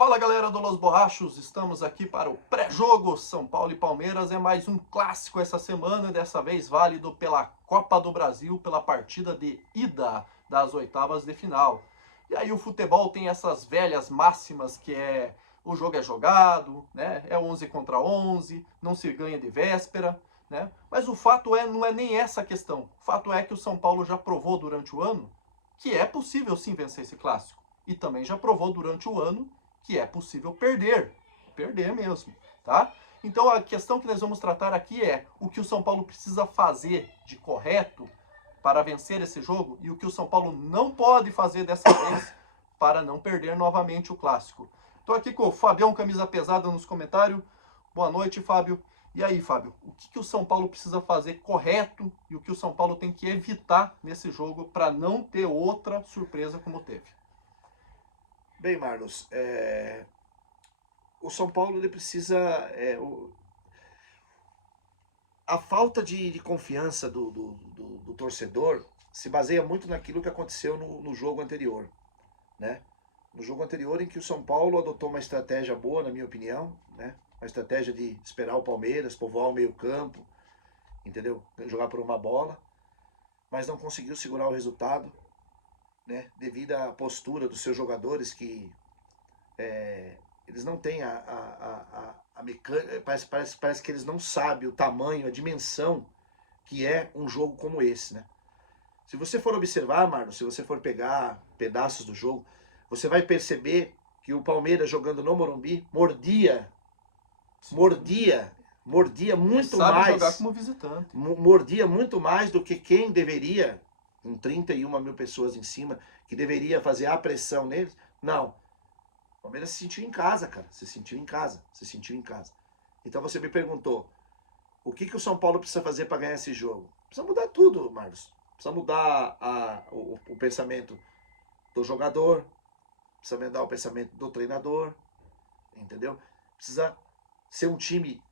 Fala galera do Los Borrachos, estamos aqui para o pré-jogo São Paulo e Palmeiras. É mais um clássico essa semana, dessa vez válido pela Copa do Brasil, pela partida de ida das oitavas de final. E aí o futebol tem essas velhas máximas que é o jogo é jogado, né? É 11 contra 11, não se ganha de véspera, né? Mas o fato não é nem essa a questão. O fato é que o São Paulo já provou durante o ano que é possível sim vencer esse clássico. E também já provou durante o ano que é possível perder mesmo, tá? Então a questão que nós vamos tratar aqui é o que o São Paulo precisa fazer de correto para vencer esse jogo e o que o São Paulo não pode fazer dessa vez para não perder novamente o clássico. Estou aqui com o Fabião Camisa Pesada nos comentários. Boa noite, Fábio. E aí, Fábio, o que o São Paulo precisa fazer correto e o que o São Paulo tem que evitar nesse jogo para não ter outra surpresa como teve? Bem, Marlos, o São Paulo ele precisa. A falta de confiança do torcedor se baseia muito naquilo que aconteceu no jogo anterior, né? No jogo anterior, em que o São Paulo adotou uma estratégia boa, na minha opinião, né? Uma estratégia de esperar o Palmeiras, povoar o meio-campo, entendeu? Jogar por uma bola, mas não conseguiu segurar o resultado, né? Devido à postura dos seus jogadores que eles não têm a mecânica, parece que eles não sabem o tamanho, a dimensão que é um jogo como esse, né? Se você for observar, Marlon, se você for pegar pedaços do jogo, você vai perceber que o Palmeiras jogando no Morumbi mordia Ele muito sabe jogar mais, como visitante. mordia muito mais do que quem deveria, com 31 mil pessoas em cima, que deveria fazer a pressão neles. Não, o Palmeiras se sentiu em casa, cara. Se sentiu em casa. Se sentiu em casa. Então você me perguntou, o que o São Paulo precisa fazer para ganhar esse jogo? Precisa mudar tudo, Marcos. Precisa mudar o pensamento do jogador. Precisa mudar o pensamento do treinador. Entendeu? Precisa ser um time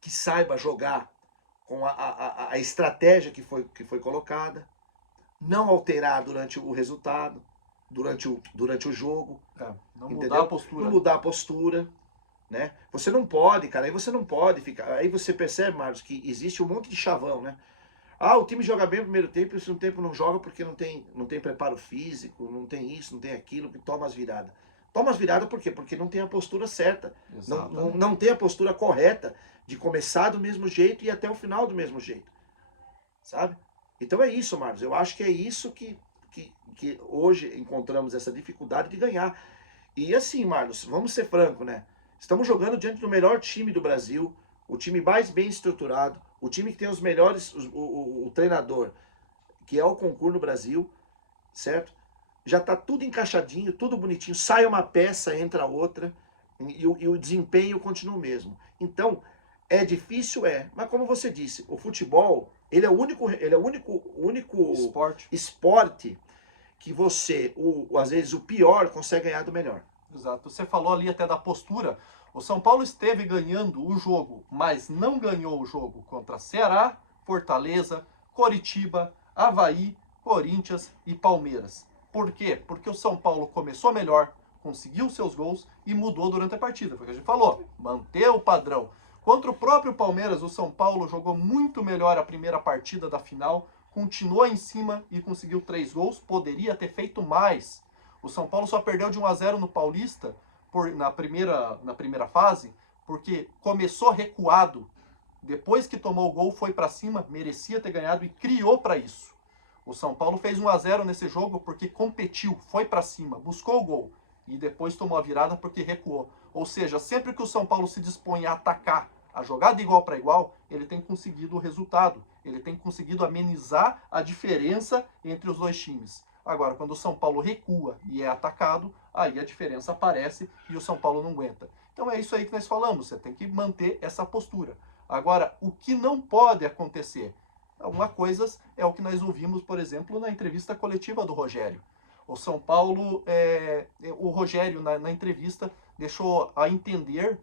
que saiba jogar com a estratégia que foi colocada. Não alterar durante o resultado. Durante o jogo, Não entendeu? mudar a postura. Não mudar a postura, né? Você não pode, cara, aí você não pode ficar. Aí você percebe, Marcos, que existe um monte de chavão, né? Ah, o time joga bem no primeiro tempo e no segundo tempo não joga porque não tem preparo físico, não tem isso, não tem aquilo, que toma as viradas. Toma as viradas por quê? Porque não tem a postura certa. Não tem a postura correta de começar do mesmo jeito e ir até o final do mesmo jeito. Sabe? Então é isso, Marcos. Eu acho que é isso que hoje encontramos essa dificuldade de ganhar. E assim, Marlos, vamos ser franco, né? Estamos jogando diante do melhor time do Brasil, o time mais bem estruturado, o time que tem os melhores, o treinador, que é o concurso no Brasil, certo? Já está tudo encaixadinho, tudo bonitinho, sai uma peça, entra outra, e o desempenho continua o mesmo. Então, é difícil, mas como você disse, o futebol, ele é o único esporte que você, às vezes o pior, consegue ganhar do melhor. Exato. Você falou ali até da postura. O São Paulo esteve ganhando o jogo, mas não ganhou o jogo contra Ceará, Fortaleza, Coritiba, Avaí, Corinthians e Palmeiras. Por quê? Porque o São Paulo começou melhor, conseguiu seus gols e mudou durante a partida. Foi o que a gente falou. Manter o padrão. Contra o próprio Palmeiras, o São Paulo jogou muito melhor a primeira partida da final, continuou em cima e conseguiu 3 gols. Poderia ter feito mais. O São Paulo só perdeu de 1-0 no Paulista na primeira fase, porque começou recuado. Depois que tomou o gol, foi para cima, merecia ter ganhado e criou para isso. O São Paulo fez 1-0 nesse jogo porque competiu, foi para cima, buscou o gol e depois tomou a virada porque recuou. Ou seja, sempre que o São Paulo se dispõe a atacar, a jogar de igual para igual, ele tem conseguido o resultado. Ele tem conseguido amenizar a diferença entre os dois times. Agora, quando o São Paulo recua e é atacado, aí a diferença aparece e o São Paulo não aguenta. Então é isso aí que nós falamos, você tem que manter essa postura. Agora, o que não pode acontecer? Uma coisa é o que nós ouvimos, por exemplo, na entrevista coletiva do Rogério. O São Paulo, o Rogério, na entrevista, deixou a entender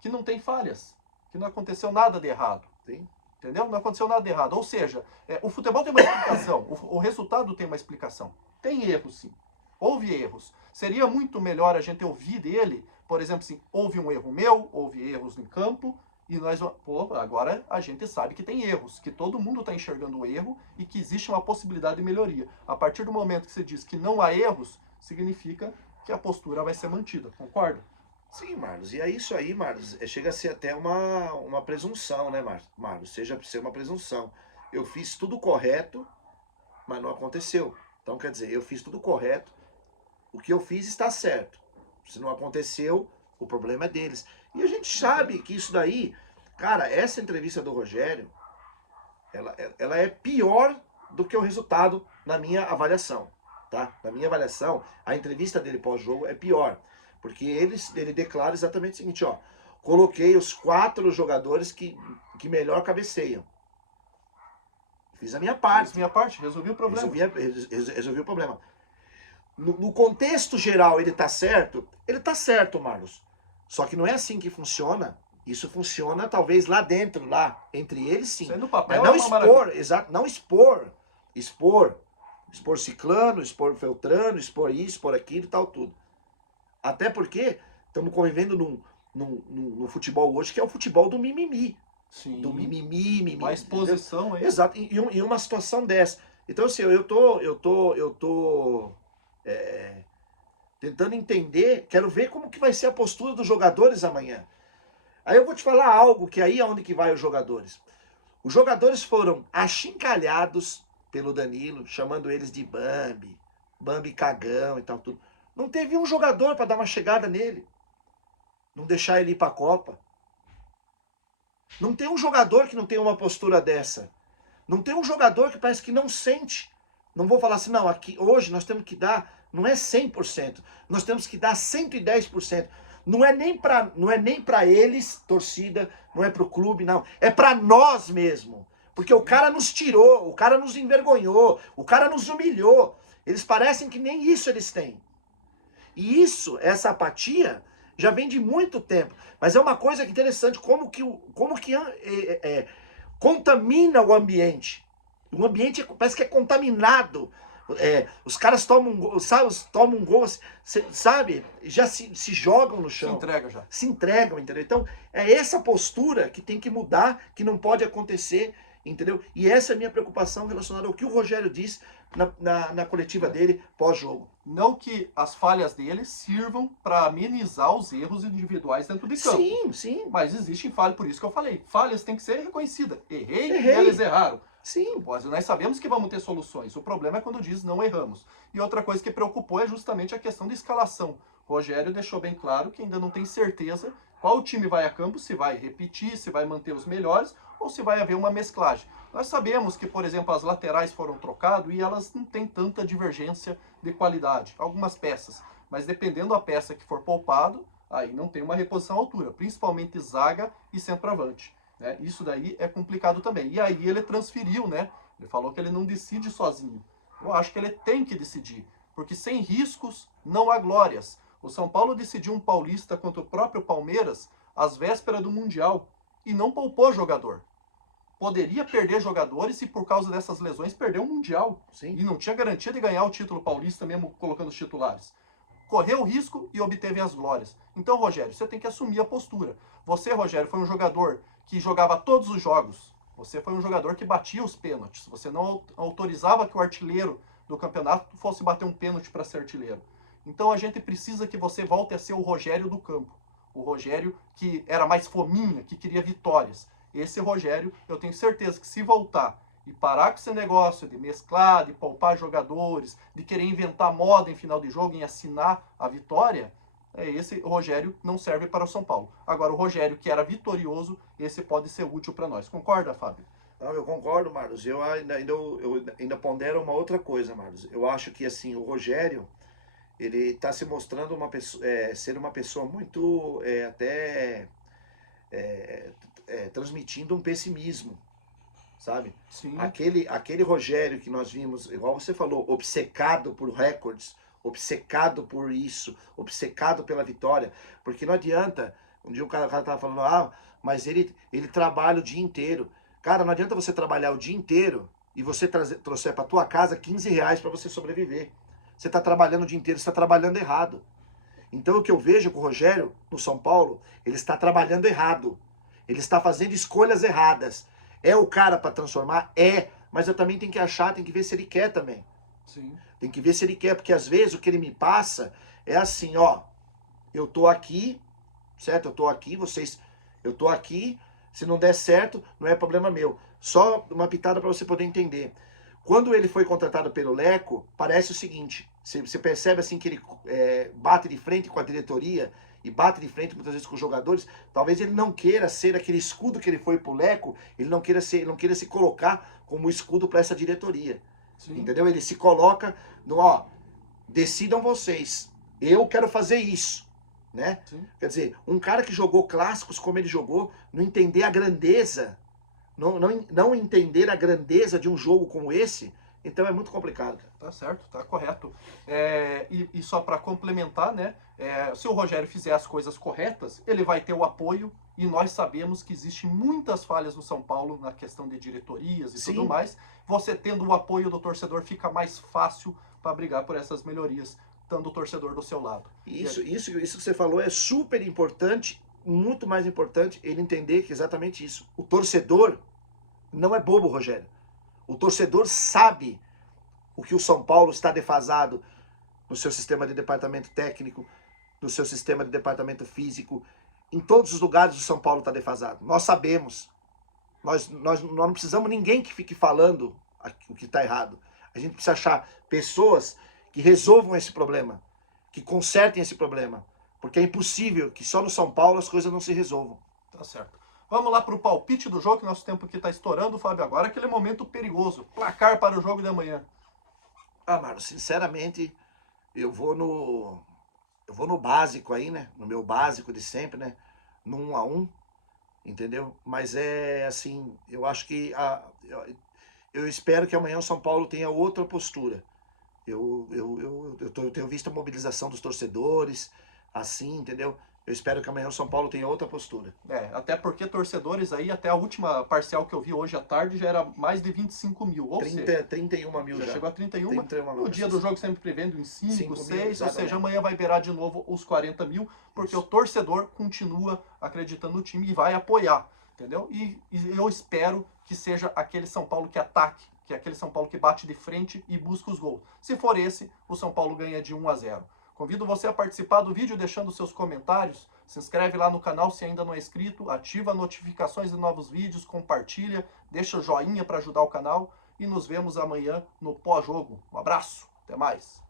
que não tem falhas, que não aconteceu nada de errado. Sim. Entendeu? Não aconteceu nada de errado. Ou seja, o futebol tem uma explicação, o resultado tem uma explicação. Tem erro, sim. houve erros. Seria muito melhor a gente ouvir dele, por exemplo, assim, houve um erro meu, houve erros em campo, e nós, pô, agora a gente sabe que tem erros, que todo mundo está enxergando o erro e que existe uma possibilidade de melhoria. A partir do momento que você diz que não há erros, significa que a postura vai ser mantida, concorda? Sim, Marlos. E é isso aí, Marlos. Chega a ser até uma presunção, né, Marlos? Seja ser uma presunção. Eu fiz tudo correto, mas não aconteceu. Então, quer dizer, eu fiz tudo correto, o que eu fiz está certo. Se não aconteceu, o problema é deles. E a gente sabe que isso daí, cara, essa entrevista do Rogério, ela é pior do que o resultado na minha avaliação, tá? Na minha avaliação, a entrevista dele pós-jogo é pior, porque ele declara exatamente o seguinte, ó, coloquei os 4 jogadores que melhor cabeceiam. Fiz a minha parte. Fiz a minha parte, resolvi o problema. Resolvi o problema. No contexto geral, ele tá certo? Ele tá certo, Marlos. Só que não é assim que funciona. Isso funciona talvez lá dentro, lá entre eles sim. No papel, mas não expor, exato, não expor. Expor ciclano, expor feltrano, expor isso, expor aquilo e tal, tudo. Até porque estamos convivendo num futebol hoje que é o futebol do mimimi. Sim. Do mimimi. Uma exposição aí. Exato, e uma situação dessa. Então, assim, eu tô tentando entender, quero ver como que vai ser a postura dos jogadores amanhã. Aí eu vou te falar algo que aí é onde que vai os jogadores. Os jogadores foram achincalhados pelo Danilo, chamando eles de Bambi cagão e tal, tudo. Não teve um jogador para dar uma chegada nele. Não deixar ele ir para a Copa. Não tem um jogador que não tenha uma postura dessa. Não tem um jogador que parece que não sente. Não vou falar assim, não, aqui hoje nós temos que dar, não é 100%, nós temos que dar 110%. Não é nem para eles, torcida, não é para o clube, não. É para nós mesmo. Porque o cara nos tirou, o cara nos envergonhou, o cara nos humilhou. Eles parecem que nem isso eles têm. E isso, essa apatia, já vem de muito tempo. Mas é uma coisa interessante, como que contamina o ambiente. O ambiente parece que é contaminado. Os caras tomam um gol, sabe? Já se jogam no chão. Se entrega já. Se entregam, entendeu? Então, é essa postura que tem que mudar, que não pode acontecer, entendeu? E essa é a minha preocupação relacionada ao que o Rogério diz na coletiva dele pós-jogo. Não que as falhas dele sirvam para amenizar os erros individuais dentro de campo. Sim, sim. Mas existem falhas, por isso que eu falei. Falhas têm que ser reconhecidas. Errei. E eles erraram. Sim. Nós sabemos que vamos ter soluções. O problema é quando diz não erramos. E outra coisa que preocupou é justamente a questão da escalação. O Rogério deixou bem claro que ainda não tem certeza qual time vai a campo, se vai repetir, se vai manter os melhores ou se vai haver uma mesclagem. Nós sabemos que, por exemplo, as laterais foram trocadas e elas não têm tanta divergência de qualidade. Algumas peças. Mas dependendo da peça que for poupado, aí não tem uma reposição à altura. Principalmente zaga e centroavante. Né? Isso daí é complicado também. E aí ele transferiu, né? Ele falou que ele não decide sozinho. Eu acho que ele tem que decidir. Porque sem riscos não há glórias. O São Paulo decidiu um paulista contra o próprio Palmeiras às vésperas do Mundial. E não poupou jogador. Poderia perder jogadores e por causa dessas lesões perdeu o Mundial. Sim. E não tinha garantia de ganhar o título paulista mesmo colocando os titulares. Correu o risco e obteve as glórias. Então, Rogério, você tem que assumir a postura. Você, Rogério, foi um jogador que jogava todos os jogos. Você foi um jogador que batia os pênaltis. Você não autorizava que o artilheiro do campeonato fosse bater um pênalti para ser artilheiro. Então a gente precisa que você volte a ser o Rogério do campo. O Rogério que era mais fominha, que queria vitórias. Esse Rogério, eu tenho certeza que se voltar e parar com esse negócio de mesclar, de poupar jogadores, de querer inventar moda em final de jogo, em assinar a vitória, esse Rogério não serve para o São Paulo. Agora, o Rogério que era vitorioso, esse pode ser útil para nós. Concorda, Fábio? Não, eu concordo, Marlos. Eu ainda pondero uma outra coisa, Marlos. Eu acho que assim, o Rogério, ele está se mostrando ser uma pessoa muito transmitindo um pessimismo, sabe? Sim. Aquele Rogério que nós vimos, igual você falou, obcecado por recordes, obcecado por isso, obcecado pela vitória, porque não adianta, um dia o cara tava falando, mas ele trabalha o dia inteiro. Cara, não adianta você trabalhar o dia inteiro e você trouxer para tua casa 15 reais para você sobreviver. você está trabalhando o dia inteiro, você está trabalhando errado. Então o que eu vejo com o Rogério no São Paulo, ele está trabalhando errado. Ele está fazendo escolhas erradas. É o cara para transformar? É. Mas eu também tenho que achar, tenho que ver se ele quer também. Sim. Tem que ver se ele quer, porque às vezes o que ele me passa é assim, ó, eu tô aqui, certo? Eu tô aqui, eu tô aqui, se não der certo, não é problema meu. Só uma pitada para você poder entender. Quando ele foi contratado pelo Leco, parece o seguinte, você percebe assim que ele bate de frente com a diretoria e bate de frente muitas vezes com os jogadores, talvez ele não queira ser aquele escudo que ele foi pro Leco, ele não queira se colocar como escudo para essa diretoria. Sim. Entendeu? Ele se coloca no, ó, decidam vocês, eu quero fazer isso, né? Sim. Quer dizer, um cara que jogou clássicos como ele jogou, não entender a grandeza, não entender a grandeza de um jogo como esse, então é muito complicado, cara. Tá certo, tá correto. E só para complementar, né? Se o Rogério fizer as coisas corretas, ele vai ter o apoio, e nós sabemos que existem muitas falhas no São Paulo na questão de diretorias e Sim. tudo mais. Você tendo o apoio do torcedor, fica mais fácil para brigar por essas melhorias, estando o torcedor do seu lado. Isso que você falou é super importante, muito mais importante ele entender que é exatamente isso. O torcedor não é bobo, Rogério. O torcedor sabe o que o São Paulo está defasado no seu sistema de departamento técnico, no seu sistema de departamento físico. Em todos os lugares o São Paulo está defasado. Nós sabemos. Nós não precisamos ninguém que fique falando o que está errado. A gente precisa achar pessoas que resolvam esse problema, que consertem esse problema. Porque é impossível que só no São Paulo as coisas não se resolvam. Tá certo. Vamos lá para o palpite do jogo, que nosso tempo aqui está estourando, Fábio. Agora aquele momento perigoso. Placar para o jogo de amanhã. Ah, mano, sinceramente, eu vou no básico aí, né? No meu básico de sempre, né? No 1-1, entendeu? Mas é assim, eu acho que eu espero que amanhã o São Paulo tenha outra postura. Eu tenho visto a mobilização dos torcedores, assim, entendeu? Eu espero que amanhã o São Paulo tenha outra postura. Até porque torcedores aí, até a última parcial que eu vi hoje à tarde, já era mais de 25 mil. Ou seja, 31 mil já. Chegou a 31. 31 mil. No dia do jogo sempre prevendo em 5, 6, ou exatamente. seja, amanhã vai beirar de novo os 40 mil, porque o torcedor continua acreditando no time e vai apoiar, entendeu? E eu espero que seja aquele São Paulo que ataque, que é aquele São Paulo que bate de frente e busca os gols. Se for esse, o São Paulo ganha de 1-0. Convido você a participar do vídeo deixando seus comentários, se inscreve lá no canal se ainda não é inscrito, ativa notificações de novos vídeos, compartilha, deixa o joinha para ajudar o canal e nos vemos amanhã no pós-jogo. Um abraço, até mais!